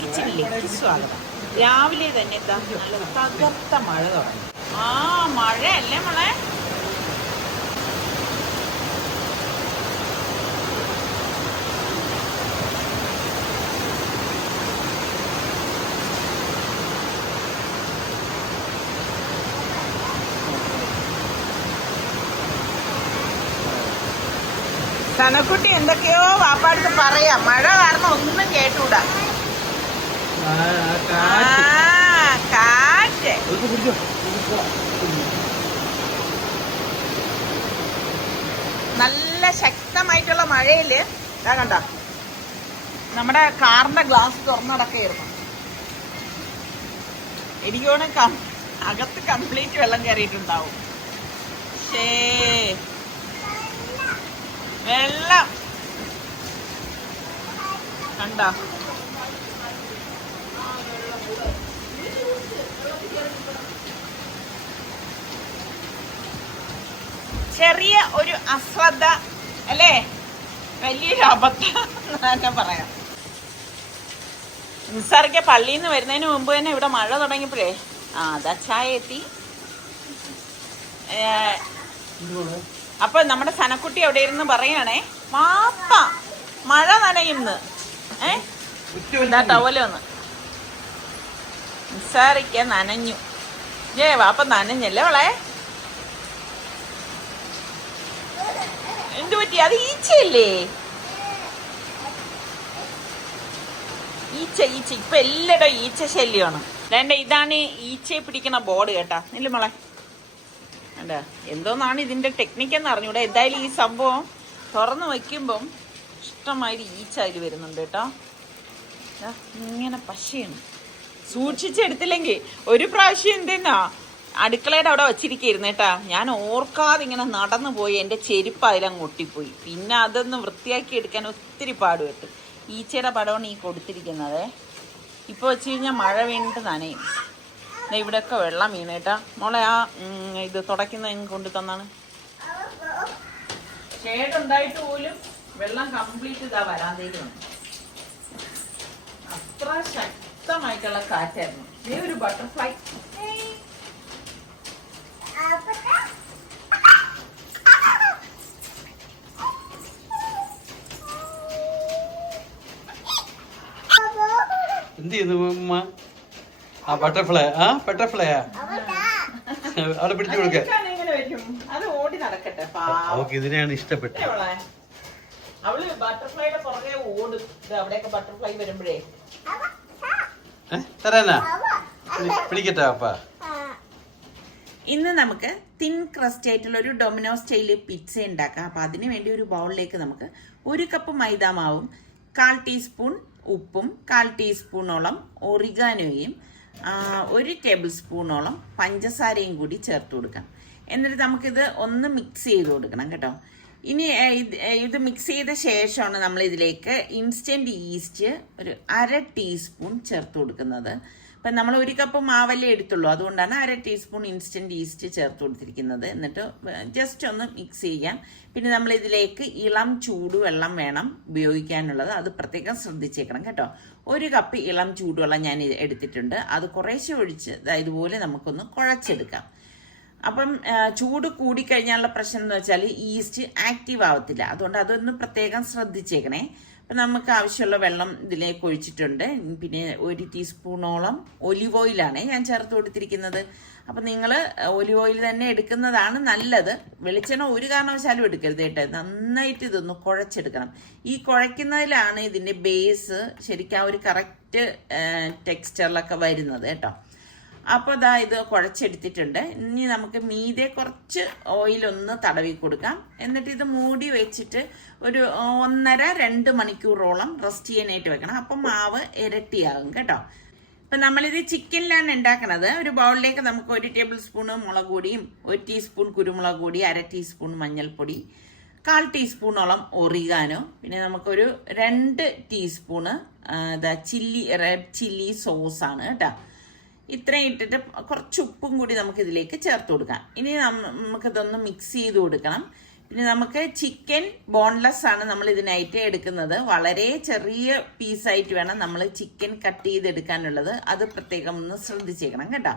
കിച്ചണിലേക്ക് സ്വാഗതം. രാവിലെ തന്നെ നല്ല തകർത്ത മഴ തുടങ്ങി. മഴയല്ലേ മോളെ? സനക്കുട്ടി എന്തൊക്കെയോ വാപ്പാടുത്ത് പറയാം. മഴ കാരണം ഒന്നും കേട്ടൂടാ. കാറ്റ് നല്ല ശക്തമായിട്ടുള്ള മഴയില് ഇതാ കണ്ട നമ്മുടെ കാറിന്റെ ഗ്ലാസ് തുറന്നടക്കായിരുന്നു. എനിക്കോണ് അകത്ത് കംപ്ലീറ്റ് വെള്ളം കയറിയിട്ടുണ്ടാവും. വെള്ളം കണ്ട ചെറിയ ഒരു അശ്രദ്ധ അല്ലേ, വലിയൊരു അബദ്ധം തന്നെ പറയാം. നിസ്സാറിക്ക പള്ളിയിൽ നിന്ന് വരുന്നതിന് മുമ്പ് തന്നെ ഇവിടെ മഴ തുടങ്ങിയപ്പോഴേ അതാ ചായ എത്തി. അപ്പൊ നമ്മുടെ സനക്കുട്ടി അവിടെ ഇരുന്ന് പറയാണേ, മാപ്പ മഴ നനയുന്ന്. എന്താ ടവലൊന്ന് നിസ്സാറിക്ക നനഞ്ഞു. വാപ്പ നനഞ്ഞല്ലേ അവളെ? എന്തു പറ്റി? അത് ഈച്ചയല്ലേ? ഈച്ച ഇപ്പൊ എല്ലായിടും ഈച്ച ശല്യമാണ്. ഇതാണ് ഈച്ചയെ പിടിക്കണ ബോർഡ് കേട്ടാ. ഇല്ല മോളെ അല്ല എന്തോന്നാണ് ഇതിന്റെ ടെക്നിക്കെന്ന് അറിഞ്ഞൂടെ. എന്തായാലും ഈ സംഭവം തുറന്നു വയ്ക്കുമ്പം ഇഷ്ടമാതിരി ഈച്ച അതിൽ വരുന്നുണ്ട് കേട്ടോ. ഇങ്ങനെ പശയാണ്. സൂക്ഷിച്ചെടുത്തില്ലെങ്കിൽ ഒരു പ്രാവശ്യം എന്തെന്നാ അടുക്കളയുടെ അവിടെ വച്ചിരിക്കുന്നു കേട്ടാ. ഞാൻ ഓർക്കാതെ ഇങ്ങനെ നടന്നു പോയി എൻ്റെ ചെരുപ്പ് അതിലങ്ങ് ഒട്ടിപ്പോയി. പിന്നെ അതൊന്ന് വൃത്തിയാക്കി എടുക്കാൻ ഒത്തിരി പാടുപെട്ടു. ഈച്ചയുടെ പടമാണ് ഈ കൊടുത്തിരിക്കുന്നത്. ഇപ്പോൾ വെച്ച് കഴിഞ്ഞാൽ മഴ വീണിട്ട് നനയും. ഇവിടെയൊക്കെ വെള്ളം വീണ് കേട്ടാ. മോളെ ഇത് തുടയ്ക്കുന്ന കൊണ്ടു തന്നാണ്. ഷേഡുണ്ടായിട്ട് പോലും വെള്ളം കംപ്ലീറ്റ് ഇതാ വരാന്തയിൽ വന്നു. അത്ര ശക്തമായിട്ടുള്ള കാറ്റായിരുന്നു. ഒരു ബട്ടർഫ്ലൈ എന്ത് ചെയ്യുന്നു? ബട്ടർഫ്ലൈ ബട്ടർഫ്ലൈയാ അവിടെ പിടിച്ചു കൊടുക്ക. അവക്ക് ഇതിനെയാണ് ഇഷ്ടപ്പെട്ടത്. അവള് ബട്ടർഫ്ലൈയുടെ പുറകെ ഓടും. അവിടെയൊക്കെ ബട്ടർഫ്ലൈ വരുമ്പോഴേ തരാനാ പിടിക്കട്ടെ അപ്പാ. ഇന്ന് നമുക്ക് തിൻ ക്രസ്റ്റ് ആയിട്ടുള്ള ഒരു ഡൊമിനോ സ്റ്റൈല് പിസ്സ ഉണ്ടാക്കാം. അപ്പം അതിന് വേണ്ടി ഒരു ബൗളിലേക്ക് നമുക്ക് 1 കപ്പ് മൈദാമാവും 1/4 ടീസ്പൂൺ ഉപ്പും 1/4 ടീസ്പൂണോളം ഒറിഗാനോയും 1 ടേബിൾ സ്പൂണോളം പഞ്ചസാരയും കൂടി ചേർത്ത് കൊടുക്കാം. എന്നിട്ട് നമുക്കിത് ഒന്ന് മിക്സ് ചെയ്ത് കൊടുക്കണം കേട്ടോ. ഇനി ഇത് മിക്സ് ചെയ്ത ശേഷമാണ് നമ്മൾ ഇതിലേക്ക് ഇൻസ്റ്റൻറ്റ് ഈസ്റ്റ് ഒരു 1/2 ടീസ്പൂൺ ചേർത്ത് കൊടുക്കുന്നത്. അപ്പം നമ്മൾ 1 കപ്പ് മാവല്ലേ എടുത്തുള്ളൂ, അതുകൊണ്ടാണ് 1/2 ടീസ്പൂൺ ഇൻസ്റ്റൻറ്റ് ഈസ്റ്റ് ചേർത്ത് കൊടുത്തിരിക്കുന്നത്. എന്നിട്ട് ജസ്റ്റ് ഒന്ന് മിക്സ് ചെയ്യാം. പിന്നെ നമ്മൾ ഇതിലേക്ക് ഇളം ചൂടുവെള്ളം വേണം ഉപയോഗിക്കാനുള്ളത്. അത് പ്രത്യേകം ശ്രദ്ധിച്ചേക്കണം കേട്ടോ. 1 കപ്പ് ഇളം ചൂടുവെള്ളം ഞാൻ എടുത്തിട്ടുണ്ട്. അത് കുറേശ്ശെ ഒഴിച്ച് ഇതുപോലെ നമുക്കൊന്ന് കുഴച്ചെടുക്കാം. അപ്പം ചൂട് കൂടിക്കഴിഞ്ഞാലുള്ള പ്രശ്നം എന്ന് വെച്ചാൽ ഈസ്റ്റ് ആക്റ്റീവ് ആവത്തില്ല. അതുകൊണ്ട് അതൊന്ന് പ്രത്യേകം ശ്രദ്ധിച്ചേക്കണേ. അപ്പം നമുക്ക് ആവശ്യമുള്ള വെള്ളം ഇതിലേക്ക് ഒഴിച്ചിട്ടുണ്ട്. പിന്നെ 1 ടീസ്പൂണോളം ഒലിവ് ഓയിലാണ് ഞാൻ ചേർത്ത് കൊടുത്തിരിക്കുന്നത്. അപ്പം നിങ്ങൾ ഒലിവ് ഓയിൽ തന്നെ എടുക്കുന്നതാണ് നല്ലത്. വെളിച്ചെണ്ണ ഒരു കാരണവശാലും എടുക്കരുത് കേട്ടോ. നന്നായിട്ട് ഇതൊന്ന് കുഴച്ചെടുക്കണം. ഈ കുഴയ്ക്കുന്നതിലാണ് ഇതിൻ്റെ ബേസ് ശരിക്കും ഒരു കറക്റ്റ് ടെക്സ്ചറിലൊക്കെ വരുന്നത് കേട്ടോ. അപ്പോൾ ഇത് കുഴച്ചെടുത്തിട്ടുണ്ട്. ഇനി നമുക്ക് മീതെ കുറച്ച് ഓയിലൊന്ന് തടവി കൊടുക്കാം. എന്നിട്ട് ഇത് മൂടി വെച്ചിട്ട് ഒരു 1.5-2 മണിക്കൂറോളം റെസ്റ്റ് ചെയ്യാനായിട്ട് വെക്കണം. അപ്പം മാവ് ഇരട്ടിയാകും കേട്ടോ. ഇപ്പം നമ്മളിത് ചിക്കനിലാണ് ഉണ്ടാക്കണത്. ഒരു ബൗളിലേക്ക് നമുക്ക് 1 ടേബിൾ സ്പൂണ് മുളക് പൊടിയും 1 ടീസ്പൂൺ കുരുമുളക് പൊടി, 1/2 ടീസ്പൂൺ മഞ്ഞൾപ്പൊടി, 1/4 ടീസ്പൂണോളം ഒറിഗാനോ, പിന്നെ നമുക്കൊരു 2 ടീസ്പൂണ് റെഡ് ചില്ലി സോസാണ് കേട്ടോ. ഇത്രയും ഇട്ടിട്ട് കുറച്ച് ഉപ്പും കൂടി നമുക്ക് ഇതിലേക്ക് ചേർത്ത് കൊടുക്കാം. ഇനി നമുക്കിതൊന്ന് മിക്സ് ചെയ്ത് കൊടുക്കണം. പിന്നെ നമുക്ക് ചിക്കൻ ബോൺലെസ് ആണ് നമ്മൾ ഇതിനായിട്ട് എടുക്കുന്നത്. വളരെ ചെറിയ പീസായിട്ട് വേണം നമ്മൾ ചിക്കൻ കട്ട് ചെയ്തെടുക്കാനുള്ളത്. അത് പ്രത്യേകം ഒന്ന് ശ്രദ്ധിച്ചേക്കണം കേട്ടോ.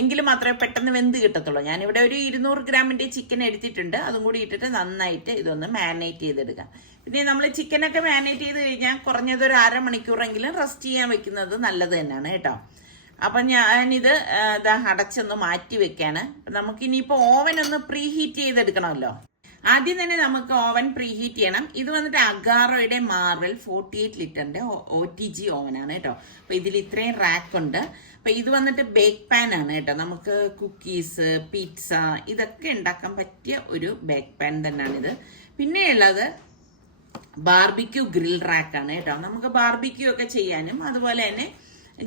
എങ്കിലും മാത്രമേ പെട്ടെന്ന് വെന്ത് കിട്ടത്തുള്ളൂ. ഞാനിവിടെ ഒരു 200 ഗ്രാമിന്റെ ചിക്കൻ എടുത്തിട്ടുണ്ട്. അതും കൂടി ഇട്ടിട്ട് നന്നായിട്ട് ഇതൊന്ന് മാരിനേറ്റ് ചെയ്തെടുക്കാം. പിന്നെ നമ്മൾ ചിക്കനൊക്കെ മാരിനേറ്റ് ചെയ്ത് കഴിഞ്ഞാൽ കുറഞ്ഞത് ഒരു 1/2 മണിക്കൂറെങ്കിലും റെസ്റ്റ് ചെയ്യാൻ വെക്കുന്നത് നല്ലത് തന്നെയാണ് കേട്ടോ. അപ്പം ഞാനിത് അടച്ചൊന്ന് മാറ്റി വെക്കാണ്. നമുക്കിനിയിപ്പോൾ ഓവൻ ഒന്ന് പ്രീ ഹീറ്റ് ചെയ്തെടുക്കണമല്ലോ. ആദ്യം തന്നെ നമുക്ക് ഓവൻ പ്രീ ഹീറ്റ് ചെയ്യണം. ഇത് വന്നിട്ട് അഗാറോയുടെ മാർവൽ 48 ലിറ്ററിന്റെ OTG ഓവനാണ് കേട്ടോ. അപ്പൊ ഇതിൽ ഇത്രയും റാക്ക് ഉണ്ട്. അപ്പൊ ഇത് വന്നിട്ട് ബേക്ക് പാൻ ആണ് കേട്ടോ. നമുക്ക് കുക്കീസ്, പിസ്സ ഇതൊക്കെ ഉണ്ടാക്കാൻ പറ്റിയ ഒരു ബേക്ക് പാൻ തന്നെയാണിത്. പിന്നെ ഉള്ളത് ബാർബിക്യൂ ഗ്രിൽ റാക്കാണ് കേട്ടോ. നമുക്ക് ബാർബിക്യൂ ഒക്കെ ചെയ്യാനും അതുപോലെ തന്നെ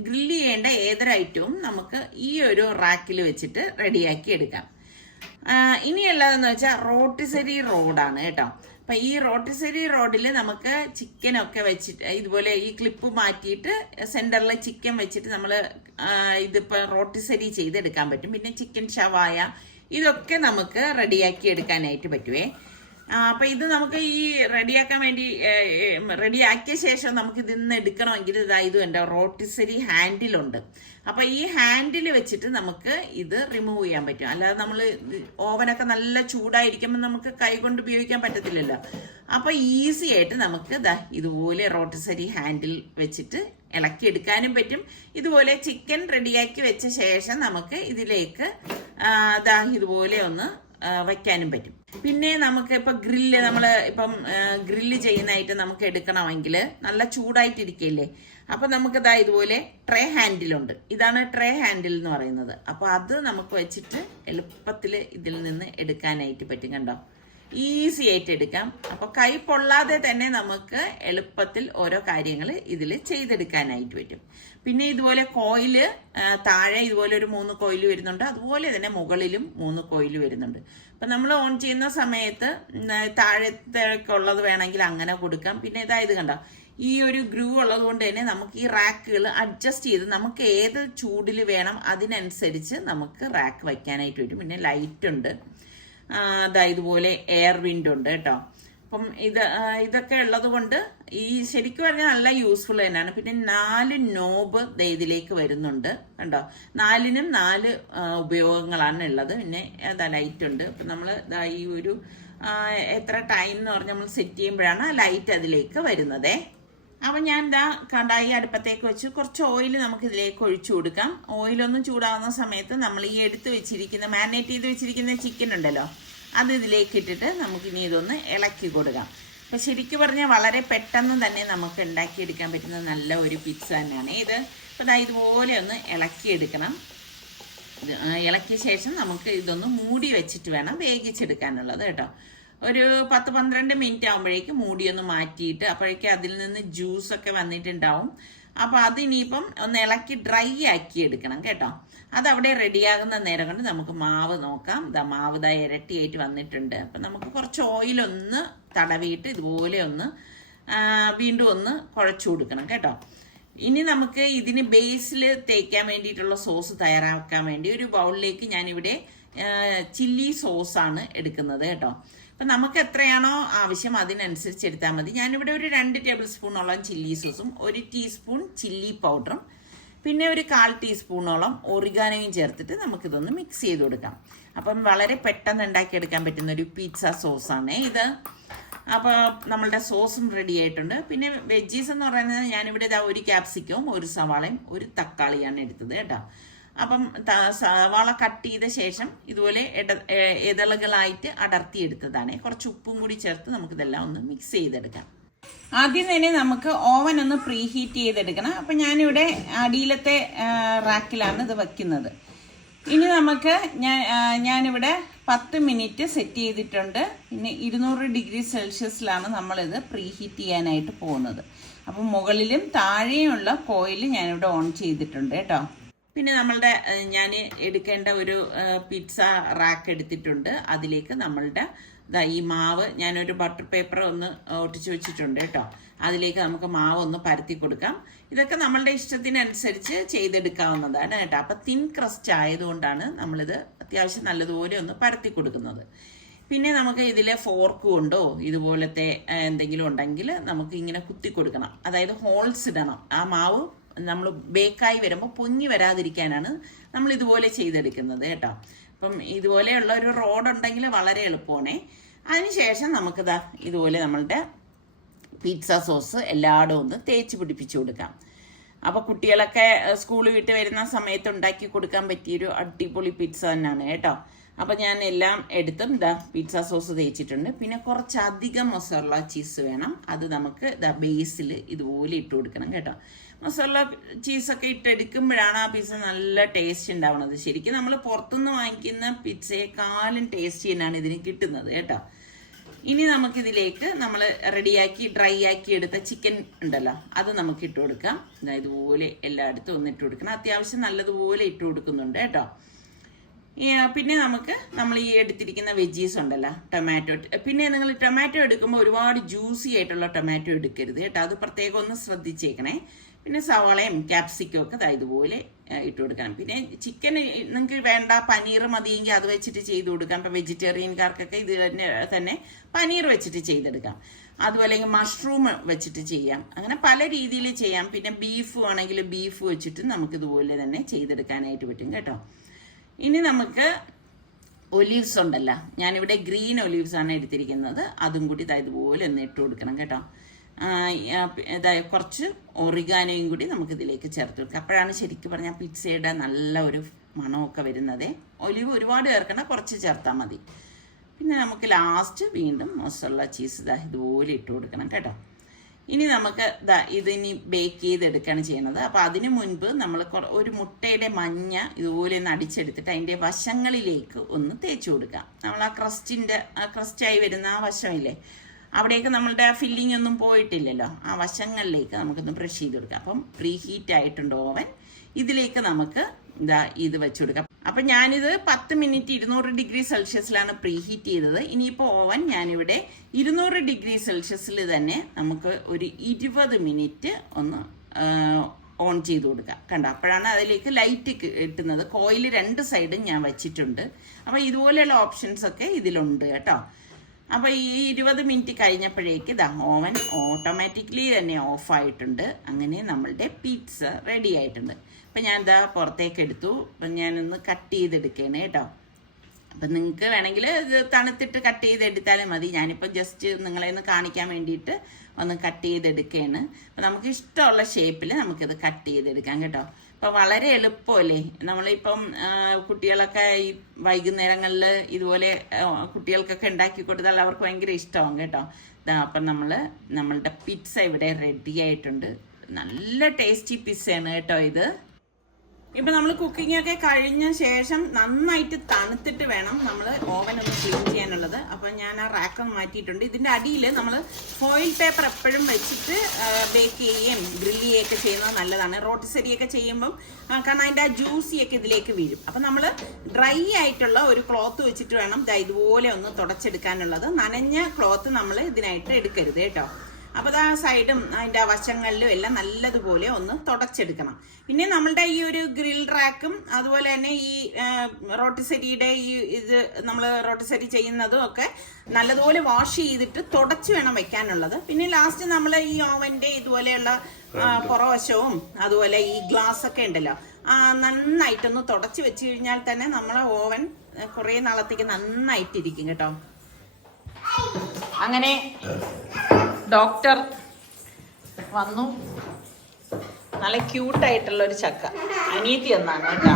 ഗ്രില്ല് ചെയ്യേണ്ട ഏതൊരു ഐറ്റവും നമുക്ക് ഈ ഒരു റാക്കിൽ വെച്ചിട്ട് റെഡിയാക്കി എടുക്കാം. ഇനിയുള്ളതെന്ന് വെച്ചാൽ റോട്ടിസറി റോഡാണ് കേട്ടോ. അപ്പൊ ഈ റോട്ടിസറി റോഡിൽ നമുക്ക് ചിക്കനൊക്കെ വെച്ചിട്ട് ഇതുപോലെ ഈ ക്ലിപ്പ് മാറ്റിയിട്ട് സെന്ററിൽ ചിക്കൻ വെച്ചിട്ട് നമ്മൾ ഇതിപ്പോ റോട്ടിസറി ചെയ്തെടുക്കാൻ പറ്റും. പിന്നെ ചിക്കൻ ഷവായ ഇതൊക്കെ നമുക്ക് റെഡിയാക്കി എടുക്കാനായിട്ട് പറ്റുവേ. അപ്പൊ ഇത് നമുക്ക് ഈ റെഡിയാക്കിയ ശേഷം നമുക്ക് ഇതിന്ന് എടുക്കണമെങ്കിൽ ഇത് എൻ്റെ റോട്ടിസറി ഹാൻഡിലുണ്ട്. അപ്പൊ ഈ ഹാൻഡിൽ വെച്ചിട്ട് നമുക്ക് ഇത് റിമൂവ് ചെയ്യാൻ പറ്റും. അല്ലാതെ നമ്മൾ ഓവനൊക്കെ നല്ല ചൂടായിരിക്കുമ്പോൾ നമുക്ക് കൈ കൊണ്ട് ഉപയോഗിക്കാൻ പറ്റത്തില്ലല്ലോ. അപ്പൊ ഈസി ആയിട്ട് നമുക്ക് ഇതുപോലെ റോട്ടിസറി ഹാൻഡിൽ വെച്ചിട്ട് ഇളക്കി എടുക്കാനും പറ്റും. ഇതുപോലെ ചിക്കൻ റെഡിയാക്കി വെച്ച ശേഷം നമുക്ക് ഇതിലേക്ക് ഇതുപോലെ ഒന്ന് വയ്ക്കാനും പറ്റും. പിന്നെ നമുക്ക് ഇപ്പൊ ഗ്രില്ല് ഗ്രില്ല് ചെയ്യുന്നതായിട്ട് നമുക്ക് എടുക്കണമെങ്കിൽ നല്ല ചൂടായിട്ടിരിക്കല്ലേ. അപ്പൊ നമുക്ക് ഇതുപോലെ ട്രേ ഹാൻഡിലുണ്ട്. ഇതാണ് ട്രേ ഹാൻഡിൽ എന്ന് പറയുന്നത്. അപ്പൊ അത് നമുക്ക് വെച്ചിട്ട് എളുപ്പത്തിൽ ഇതിൽ നിന്ന് എടുക്കാനായിട്ട് പറ്റും. കണ്ടോ, ഈസി ആയിട്ട് എടുക്കാം. അപ്പൊ കൈ പൊള്ളാതെ തന്നെ നമുക്ക് എളുപ്പത്തിൽ ഓരോ കാര്യങ്ങൾ ഇതിൽ ചെയ്തെടുക്കാനായിട്ട് പറ്റും. പിന്നെ ഇതുപോലെ കോയില് താഴെ ഇതുപോലെ ഒരു 3 കോയില് വരുന്നുണ്ട്. അതുപോലെ തന്നെ മുകളിലും 3 കോയില് വരുന്നുണ്ട്. അപ്പൊ നമ്മൾ ഓൺ ചെയ്യുന്ന സമയത്ത് താഴത്തേക്കുള്ളത് വേണമെങ്കിൽ അങ്ങനെ കൊടുക്കാം. പിന്നെ ഇത് കണ്ടോ, ഈ ഒരു ഗ്രൂ ഉള്ളത് കൊണ്ട് തന്നെ നമുക്ക് ഈ റാക്കുകൾ അഡ്ജസ്റ്റ് ചെയ്ത് നമുക്ക് ഏത് ചൂടിൽ വേണം അതിനനുസരിച്ച് നമുക്ക് റാക്ക് വയ്ക്കാനായിട്ട് പറ്റും. പിന്നെ ലൈറ്റ് ഉണ്ട്, ഇതുപോലെ എയർ വിൻഡ് ഉണ്ട് കേട്ടോ. അപ്പം ഇതൊക്കെ ഉള്ളത് കൊണ്ട് ഈ ശരിക്കും പറഞ്ഞാൽ നല്ല യൂസ്ഫുൾ തന്നെയാണ്. പിന്നെ 4 നോബ് ഇതിലേക്ക് വരുന്നുണ്ട് കണ്ടോ. 4നും 4 ഉപയോഗങ്ങളാണ് ഉള്ളത്. പിന്നെ ലൈറ്റ് ഉണ്ട്. അപ്പം നമ്മൾ ഈ ഒരു എത്ര ടൈം എന്ന് പറഞ്ഞാൽ നമ്മൾ സെറ്റ് ചെയ്യുമ്പോഴാണ് ലൈറ്റ് അതിലേക്ക് വരുന്നതേ. അപ്പം ഞാൻ കടായി അടുപ്പത്തേക്ക് വെച്ച് കുറച്ച് ഓയിൽ നമുക്ക് ഇതിലേക്ക് ഒഴിച്ചു കൊടുക്കാം. ഓയിലൊന്നും ചൂടാവുന്ന സമയത്ത് നമ്മൾ ഈ മാരിനേറ്റ് ചെയ്ത് വെച്ചിരിക്കുന്ന ചിക്കൻ ഉണ്ടല്ലോ, അത് ഇതിലേക്ക് ഇട്ടിട്ട് നമുക്കിനി ഇതൊന്ന് ഇളക്കി കൊടുക്കാം. അപ്പം ശരിക്കും പറഞ്ഞാൽ വളരെ പെട്ടെന്ന് തന്നെ നമുക്ക് ഉണ്ടാക്കിയെടുക്കാൻ പറ്റുന്ന നല്ല ഒരു പിസ്സ തന്നെയാണ് ഇത്. അപ്പം ഇതുപോലെ ഒന്ന് ഇളക്കിയെടുക്കണം. ഇളക്കിയ ശേഷം നമുക്ക് ഇതൊന്ന് മൂടി വെച്ചിട്ട് വേണം വേവിച്ചെടുക്കാനുള്ളത് കേട്ടോ. ഒരു 10-12 മിനിറ്റ് ആകുമ്പോഴേക്കും മൂടിയൊന്ന് മാറ്റിയിട്ട് അപ്പോഴേക്കും അതിൽ നിന്ന് ജ്യൂസൊക്കെ വന്നിട്ടുണ്ടാവും. അപ്പൊ അതിനിപ്പം ഒന്ന് ഇളക്കി ഡ്രൈ ആക്കി എടുക്കണം കേട്ടോ. അതവിടെ റെഡിയാകുന്ന നേരം കൊണ്ട് നമുക്ക് മാവ് നോക്കാം. മാവ് ഇരട്ടിയായിട്ട് വന്നിട്ടുണ്ട്. അപ്പൊ നമുക്ക് കുറച്ച് ഓയിലൊന്ന് തടവിയിട്ട് ഇതുപോലെ ഒന്ന് വീണ്ടും ഒന്ന് കുഴച്ചു കൊടുക്കണം കേട്ടോ. ഇനി നമുക്ക് ഇതിന് ബേസിൽ തേക്കാൻ വേണ്ടിയിട്ടുള്ള സോസ് തയ്യാറാക്കാൻ വേണ്ടി ഒരു ബൗളിലേക്ക് ഞാനിവിടെ ചില്ലി സോസാണ് എടുക്കുന്നത് കേട്ടോ. അപ്പം നമുക്ക് എത്രയാണോ ആവശ്യം അതിനനുസരിച്ച് എടുത്താൽ മതി. ഞാനിവിടെ ഒരു 2 ടേബിൾ സ്പൂണോളം ചില്ലി സോസും 1 ടീസ്പൂൺ ചില്ലി പൗഡറും പിന്നെ ഒരു 1/4 ടീസ്പൂണോളം ഒറിഗാനോയും ചേർത്തിട്ട് നമുക്കിതൊന്ന് മിക്സ് ചെയ്ത് കൊടുക്കാം. അപ്പം വളരെ പെട്ടെന്ന് ഉണ്ടാക്കിയെടുക്കാൻ പറ്റുന്ന ഒരു പിസ്സ സോസാണ് ഇത്. അപ്പോൾ നമ്മളുടെ സോസും റെഡി ആയിട്ടുണ്ട്. പിന്നെ വെജീസ് എന്ന് പറയുന്നത് ഞാനിവിടെ 1 ക്യാപ്സിക്കവും 1 സവാളയും 1 തക്കാളിയാണ് എടുത്തത് കേട്ടോ. അപ്പം സവാള കട്ട് ചെയ്ത ശേഷം ഇതുപോലെ ഇതളുകളായിട്ട് അടർത്തിയെടുത്തതാണ്. കുറച്ച് ഉപ്പും കൂടി ചേർത്ത് നമുക്കിതെല്ലാം ഒന്ന് മിക്സ് ചെയ്തെടുക്കാം. ആദ്യം തന്നെ നമുക്ക് ഓവൻ ഒന്ന് പ്രീ ഹീറ്റ് ചെയ്തെടുക്കണം. അപ്പം ഞാനിവിടെ അടിയിലത്തെ റാക്കിലാണ് ഇത് വെക്കുന്നത്. ഇനി നമുക്ക് ഞാനിവിടെ 10 മിനിറ്റ് സെറ്റ് ചെയ്തിട്ടുണ്ട്. പിന്നെ 200 ഡിഗ്രി സെൽഷ്യസിലാണ് നമ്മളിത് പ്രീ ഹീറ്റ് ചെയ്യാനായിട്ട് പോകുന്നത്. അപ്പം മുകളിലും താഴെയുള്ള കോയിൽ ഞാനിവിടെ ഓൺ ചെയ്തിട്ടുണ്ട് കേട്ടോ. പിന്നെ നമ്മളുടെ ഞാൻ എടുക്കേണ്ട ഒരു പിസ്സ റാക്ക് എടുത്തിട്ടുണ്ട്. അതിലേക്ക് നമ്മളുടെ ഈ മാവ് ഞാനൊരു ബട്ടർ പേപ്പർ ഒന്ന് ഒട്ടിച്ച് വെച്ചിട്ടുണ്ട് കേട്ടോ. അതിലേക്ക് നമുക്ക് മാവ് ഒന്ന് പരത്തി കൊടുക്കാം. ഇതൊക്കെ നമ്മളുടെ ഇഷ്ടത്തിനനുസരിച്ച് ചെയ്തെടുക്കാവുന്നതാണ് കേട്ടോ. അപ്പം തിൻ ക്രസ്റ്റ് ആയതുകൊണ്ടാണ് നമ്മളിത് അത്യാവശ്യം നല്ലതുപോലെ ഒന്ന് പരത്തി കൊടുക്കുന്നത്. പിന്നെ നമുക്ക് ഇതിലെ ഫോർക്ക് കൊണ്ടോ ഇതുപോലത്തെ എന്തെങ്കിലും ഉണ്ടെങ്കിൽ നമുക്ക് ഇങ്ങനെ കുത്തി കൊടുക്കണം. അതായത് ഹോൾസ് ഇടണം. ആ മാവ് നമ്മൾ ബേക്കായി വരുമ്പോൾ പൊങ്ങി വരാതിരിക്കാനാണ് നമ്മൾ ഇതുപോലെ ചെയ്തെടുക്കുന്നത് കേട്ടോ. അപ്പം ഇതുപോലെയുള്ള ഒരു റോഡ് ഉണ്ടെങ്കിൽ വളരെ എളുപ്പമാണേ. അതിനുശേഷം നമുക്കിതാ ഇതുപോലെ നമ്മളുടെ പിസ്സ സോസ് എല്ലായിടും ഒന്ന് തേച്ച് പിടിപ്പിച്ചു കൊടുക്കാം. അപ്പോൾ കുട്ടികളൊക്കെ സ്കൂൾ വിട്ട് വരുന്ന സമയത്ത് ഉണ്ടാക്കി കൊടുക്കാൻ പറ്റിയൊരു അടിപൊളി പിസ്സ തന്നെയാണ് കേട്ടോ. അപ്പം ഞാൻ എല്ലാം എടുത്തും ഇതാ പിസ്സ സോസ് തേച്ചിട്ടുണ്ട്. പിന്നെ കുറച്ചധികം മൊസറല്ല ചീസ് വേണം. അത് നമുക്ക് ഇതാ ബേസിൽ ഇതുപോലെ ഇട്ട് കൊടുക്കണം കേട്ടോ. മസാല ചീസൊക്കെ ഇട്ടെടുക്കുമ്പോഴാണ് ആ പിസ്സ നല്ല ടേസ്റ്റ് ഉണ്ടാവുന്നത്. ശരിക്കും നമ്മൾ പുറത്തുനിന്ന് വാങ്ങിക്കുന്ന പിസ്സയെക്കാളും ടേസ്റ്റ് തന്നെയാണ് ഇതിന് കിട്ടുന്നത് കേട്ടോ. ഇനി നമുക്കിതിലേക്ക് നമ്മൾ റെഡിയാക്കി ഡ്രൈ ആക്കി എടുത്ത ചിക്കൻ ഉണ്ടല്ലോ, അത് നമുക്ക് ഇട്ട് കൊടുക്കാം. ഇതുപോലെ എല്ലായിടത്തും ഒന്ന് ഇട്ട് കൊടുക്കണം. അത്യാവശ്യം നല്ലതുപോലെ ഇട്ട് കൊടുക്കുന്നുണ്ട് കേട്ടോ. പിന്നെ നമ്മൾ ഈ എടുത്തിരിക്കുന്ന വെജീസ് ഉണ്ടല്ലോ, ടൊമാറ്റോ. പിന്നെ നിങ്ങൾ ടൊമാറ്റോ എടുക്കുമ്പോൾ ഒരുപാട് ജ്യൂസി ആയിട്ടുള്ള ടൊമാറ്റോ എടുക്കരുത് കേട്ടോ. അത് പ്രത്യേകം ഒന്ന് ശ്രദ്ധിച്ചേക്കണേ. പിന്നെ സവാളയും ക്യാപ്സിക്കും ഒക്കെ ഇതുപോലെ ഇട്ട് കൊടുക്കണം. പിന്നെ ചിക്കൻ നിങ്ങൾക്ക് വേണ്ട പനീർ മതിയെങ്കിൽ അത് വെച്ചിട്ട് ചെയ്ത് കൊടുക്കാം. ഇപ്പം വെജിറ്റേറിയൻകാർക്കൊക്കെ ഇത് തന്നെ പനീർ വെച്ചിട്ട് ചെയ്തെടുക്കാം. അതുപോലെ മഷ്റൂം വെച്ചിട്ട് ചെയ്യാം. അങ്ങനെ പല രീതിയിൽ ചെയ്യാം. പിന്നെ ബീഫ് ആണെങ്കിൽ ബീഫ് വെച്ചിട്ട് നമുക്കിതുപോലെ തന്നെ ചെയ്തെടുക്കാനായിട്ട് പറ്റും കേട്ടോ. ഇനി നമുക്ക് ഒലീവ്സ് ഉണ്ടല്ലോ, ഞാനിവിടെ ഗ്രീൻ ഒലീവ്സ് ആണ് എടുത്തിരിക്കുന്നത്. അതും കൂടി ഇതുപോലെ ഒന്ന് ഇട്ട് കൊടുക്കണം കേട്ടോ. കുറച്ച് ഒറിഗാനോയും കൂടി നമുക്കിതിലേക്ക് ചേർത്ത് കൊടുക്കാം. അപ്പോഴാണ് ശരിക്കും പറഞ്ഞാൽ പിസ്സയുടെ നല്ല ഒരു മണമൊക്കെ വരുന്നത്. ഒലിവ് ഒരുപാട് ചേർക്കണ്ട, കുറച്ച് ചേർത്താൽ മതി. പിന്നെ നമുക്ക് ലാസ്റ്റ് വീണ്ടും മൊസറല്ല ചീസ് ഇതുപോലെ ഇട്ട് കൊടുക്കണം കേട്ടോ. ഇനി നമുക്ക് ഇതിനി ബേക്ക് ചെയ്തെടുക്കുകയാണ് ചെയ്യണത്. അപ്പോൾ അതിന് മുൻപ് നമ്മൾ ഒരു മുട്ടയുടെ മഞ്ഞ ഇതുപോലെ ഒന്ന് അടിച്ചെടുത്തിട്ട് അതിൻ്റെ വശങ്ങളിലേക്ക് ഒന്ന് തേച്ച് കൊടുക്കാം. നമ്മൾ ആ ക്രസ്റ്റായി വരുന്ന ആ വശമില്ലേ, അവിടേക്ക് നമ്മളുടെ ഫില്ലിംഗ് ഒന്നും പോയിട്ടില്ലല്ലോ. ആ വശങ്ങളിലേക്ക് നമുക്കൊന്ന് ബ്രഷ് ചെയ്ത് കൊടുക്കാം. അപ്പം പ്രീ ഹീറ്റ് ആയിട്ടുണ്ട് ഓവൻ. ഇതിലേക്ക് നമുക്ക് ഇത് വെച്ച് കൊടുക്കാം. അപ്പം ഞാനിത് 10 മിനിറ്റ് 200 ഡിഗ്രി സെൽഷ്യസിലാണ് പ്രീ ഹീറ്റ് ചെയ്തത്. ഇനിയിപ്പോൾ ഓവൻ ഞാനിവിടെ 200 ഡിഗ്രി സെൽഷ്യസിൽ തന്നെ നമുക്ക് ഒരു 20 മിനിറ്റ് ഒന്ന് ഓൺ ചെയ്ത് കൊടുക്കാം. കണ്ടോ, അപ്പോഴാണ് അതിലേക്ക് ലൈറ്റ് കിട്ടുന്നത്. കോയിൽ 2 സൈഡും ഞാൻ വെച്ചിട്ടുണ്ട്. അപ്പോൾ ഇതുപോലെയുള്ള ഓപ്ഷൻസ് ഒക്കെ ഇതിലുണ്ട് കേട്ടോ. അപ്പോൾ ഈ 20 മിനിറ്റ് കഴിഞ്ഞപ്പോഴേക്ക് ഓവൻ ഓട്ടോമാറ്റിക്കലി തന്നെ ഓഫായിട്ടുണ്ട്. അങ്ങനെ നമ്മളുടെ പിസ്സ റെഡി ആയിട്ടുണ്ട്. അപ്പം ഞാൻ പുറത്തേക്ക് എടുത്തു. അപ്പം ഞാനൊന്ന് കട്ട് ചെയ്തെടുക്കുകയാണ് കേട്ടോ. അപ്പം നിങ്ങൾക്ക് വേണമെങ്കിൽ ഇത് തണുത്തിട്ട് കട്ട് ചെയ്തെടുത്താലും മതി. ഞാനിപ്പോൾ ജസ്റ്റ് നിങ്ങളെ ഒന്ന് കാണിക്കാൻ വേണ്ടിയിട്ട് ഒന്ന് കട്ട് ചെയ്തെടുക്കുകയാണ്. അപ്പം നമുക്ക് ഇഷ്ടമുള്ള ഷേപ്പിൽ നമുക്കിത് കട്ട് ചെയ്തെടുക്കാം കേട്ടോ. അപ്പോൾ വളരെ എളുപ്പമല്ലേ. നമ്മളിപ്പം കുട്ടികളൊക്കെ ഈ വൈകുന്നേരങ്ങളിൽ ഇതുപോലെ കുട്ടികൾക്കൊക്കെ ഉണ്ടാക്കി കൊടുത്താൽ അവർക്ക് ഭയങ്കര ഇഷ്ടമാവും കേട്ടോ. അപ്പം നമ്മളുടെ പിസ്സ ഇവിടെ റെഡി ആയിട്ടുണ്ട്. നല്ല ടേസ്റ്റി പിസ്സയാണ് കേട്ടോ ഇത്. ഇപ്പം നമ്മൾ കുക്കിംഗ് ഒക്കെ കഴിഞ്ഞ ശേഷം നന്നായിട്ട് തണുത്തിട്ട് വേണം നമ്മൾ ഓവൻ ഒന്ന് ക്ലീൻ ചെയ്യാനുള്ളത്. അപ്പം ഞാൻ ആ റാക്കൊന്ന് മാറ്റിയിട്ടുണ്ട്. ഇതിൻ്റെ അടിയിൽ നമ്മൾ ഫോയിൽ പേപ്പർ എപ്പോഴും വെച്ചിട്ട് ബേക്ക് ചെയ്യുകയും ഗ്രില്ല് ചെയ്യുകയൊക്കെ ചെയ്യുന്നത് നല്ലതാണ്. റോട്ടിസരിയൊക്കെ ചെയ്യുമ്പം കാരണം അതിൻ്റെ ആ ജ്യൂസിയൊക്കെ ഇതിലേക്ക് വീഴും. അപ്പം നമ്മൾ ഡ്രൈ ആയിട്ടുള്ള ഒരു ക്ലോത്ത് വെച്ചിട്ട് വേണം ഇതുപോലെ ഒന്ന് തുടച്ചെടുക്കാനുള്ളത്. നനഞ്ഞ ക്ലോത്ത് നമ്മൾ ഇതിനായിട്ട് എടുക്കരുത് കേട്ടോ. അപ്പോൾ ആ സൈഡും അതിൻ്റെ വശങ്ങളിലും എല്ലാം നല്ലതുപോലെ ഒന്ന് തുടച്ചെടുക്കണം. പിന്നെ നമ്മളുടെ ഈ ഒരു ഗ്രിൽ റാക്കും അതുപോലെ തന്നെ ഈ റോട്ടിസരിയുടെ ഇത് നമ്മൾ റോട്ടിസരി ചെയ്യുന്നതും ഒക്കെ നല്ലതുപോലെ വാഷ് ചെയ്തിട്ട് തുടച്ച് വേണം വെക്കാനുള്ളത്. പിന്നെ ലാസ്റ്റ് നമ്മൾ ഈ ഓവൻ്റെ ഇതുപോലെയുള്ള പുറവശവും അതുപോലെ ഈ ഗ്ലാസ് ഒക്കെ ഉണ്ടല്ലോ, നന്നായിട്ടൊന്ന് തുടച്ച് വെച്ച് കഴിഞ്ഞാൽ തന്നെ നമ്മളെ ഓവൻ കുറേ നാളത്തേക്ക് നന്നായിട്ടിരിക്കും കേട്ടോ. അങ്ങനെ ഡോക്ടർ വന്നു. നല്ല ക്യൂട്ടായിട്ടുള്ള ഒരു ചക്ക അനിയത്തി എന്നാണ് കേട്ടോ.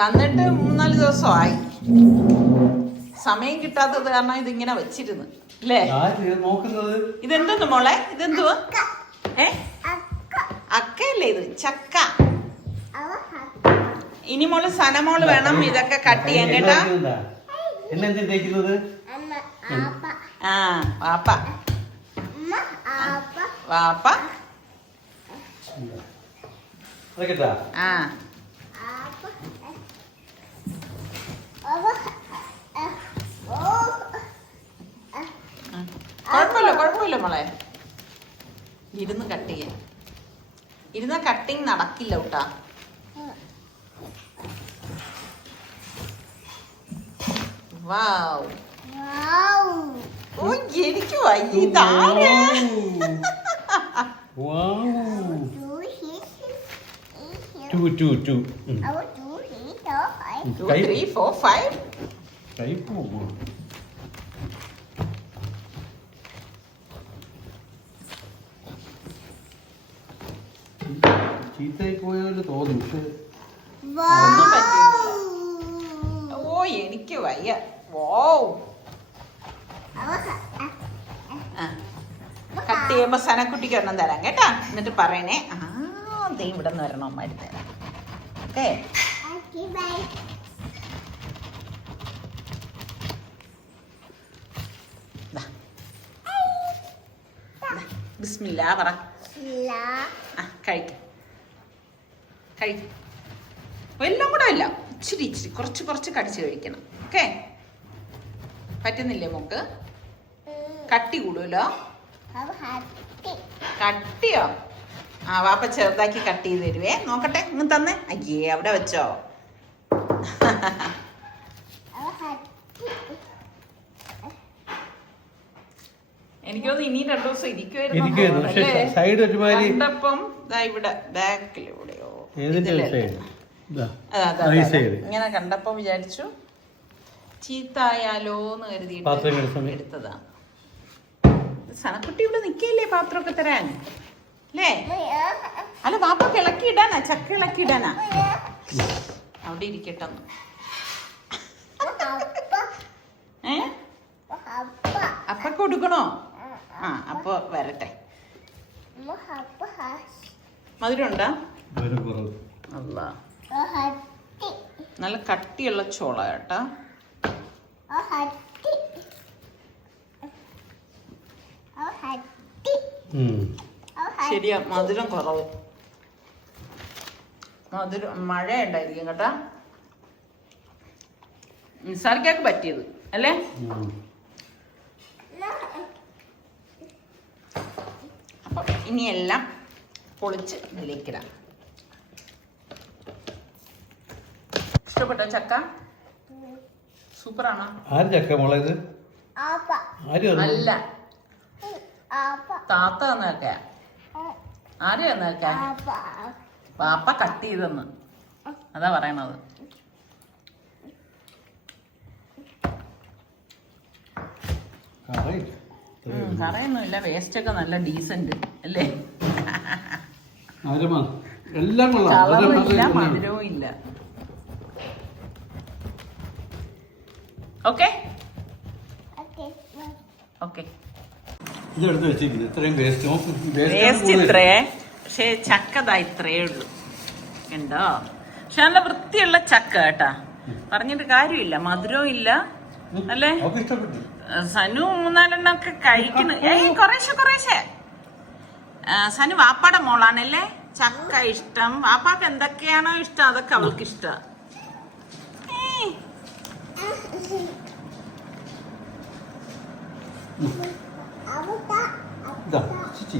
തന്നിട്ട് 3-4 ദിവസമായി. സമയം കിട്ടാത്തത് കാരണം ഇതിങ്ങനെ വെച്ചിരുന്നു അല്ലേ. ഇതെന്തെന്ന് മോളെ, ഇതെന്തുവാ? അക്കയല്ലേ ഇത്? ചക്ക. ഇനി മോള് സനമോള് വേണം ഇതൊക്കെ കട്ട് ചെയ്യാൻ കേട്ടാ. വാപ്പ വാപ്പ കുഴപ്പമില്ല മോളെ. ഇരുന്ന് കട്ട് ചെയ്യാൻ. ഇരുന്ന കട്ടിങ് നടക്കില്ല കേട്ടാ. വാവ്. ഓ എനിക്ക് വയ്യ. ഇതാരാ? Two. 2, 3, 4, 5. കൈ പോകുമോ? ചീത്തയായി പോയാല് തോന്നും. പക്ഷെ ഒന്നും പറ്റിയില്ല. ഓ എനിക്ക് വയ്യ. വോ. കട്ട് ചെയ്യുമ്പോ സനക്കുട്ടിക്ക് ഒരെണ്ണം തരാം കേട്ടാ. എന്നിട്ട് പറയണേ. ദേ ഇവിടെ നിന്ന് വരണം മരുന്ന് തരാം. ഓക്കേ. ബിസ്മില്ലാ പറ. കഴിക്കും. എല്ലാം കൂടെ അല്ല, ഇച്ചിരി കുറച്ച് കടിച്ച് കഴിക്കണം. ഓക്കെ. പറ്റുന്നില്ലേ മോക്ക്? കട്ടി കൂടുമല്ലോ. കട്ടിയോ? വാപ്പ ചെറുതാക്കി കട്ട് ചെയ്ത് തരുവേ. നോക്കട്ടെ. ഇങ്ങ് തന്നെ. അയ്യേ അവിടെ വെച്ചോ. എനിക്കൊന്ന് ഇനി 2 ദിവസം ഇരിക്കുവായിരുന്നു. കണ്ടപ്പം ഇവിടെ ബാക്കിലെവിടെയോ ഇങ്ങനെ കണ്ടപ്പോ വിചാരിച്ചു ചീത്തായാലോന്ന് കരുതിയിട്ട് എടുത്തതാ. സനക്കുട്ടി ഇവിടെ നിക്കല്ലേ പാത്രമൊക്കെ തരാൻ അല്ലേ? അല്ല പാപ്പ ഇളക്കിയിടാനാ, ചക്ക ഇളക്കിയിടാനാ. അവിടെ ഇരിക്കട്ടെ. അപ്പ കൊടുക്കണോ? അപ്പൊ വരട്ടെ. മധുരമുണ്ടാ? അല്ല, നല്ല കട്ടിയുള്ള ചോള കേട്ടാ. ശരിയാ, മധുരം കുറവ്. മഴ ഉണ്ടായിരിക്കും കേട്ടാ. നിസാർക്കൊക്കെ പറ്റിയത് അല്ലേ? അപ്പൊ ഇനിയെല്ലാം പൊളിച്ച് ഇതിലേക്കിടാം. ഇഷ്ടപ്പെട്ടോ ചക്ക? സൂപ്പറാണോ? ആര് ചക്ക മുളക്? അല്ല, താത്ത തന്നേക്ക. ആര് തന്നേക്ക? പാപ്പ കട്ട് ചെയ്തെന്ന്. അതാ പറയണത്. കറയൊന്നുമില്ല. വേസ്റ്റ് ഒക്കെ നല്ല ഡീസന്റ് അല്ലേ? കളറുമില്ല, മധുരവും ഇല്ല. ഓക്കെ. വേസ്റ്റ് ഇത്രയേ, പക്ഷെ ചക്കതാ ഇത്രയേ ഉള്ളൂ. ഉണ്ടോ? പക്ഷെ നല്ല വൃത്തിയുള്ള ചക്ക കേട്ടാ. പറഞ്ഞിട്ട് കാര്യമില്ല. മധുരവും ഇല്ല അല്ലേ? സനു 3-4 ഒക്കെ കഴിക്കുന്നു. കുറേശ്ശെ. സനു വാപ്പാടെ മോളാണല്ലേ? ചക്ക ഇഷ്ടം. വാപ്പാക്ക് എന്തൊക്കെയാണോ ഇഷ്ടം അതൊക്കെ അവൾക്ക് ഇഷ്ടം. ചിച്ചി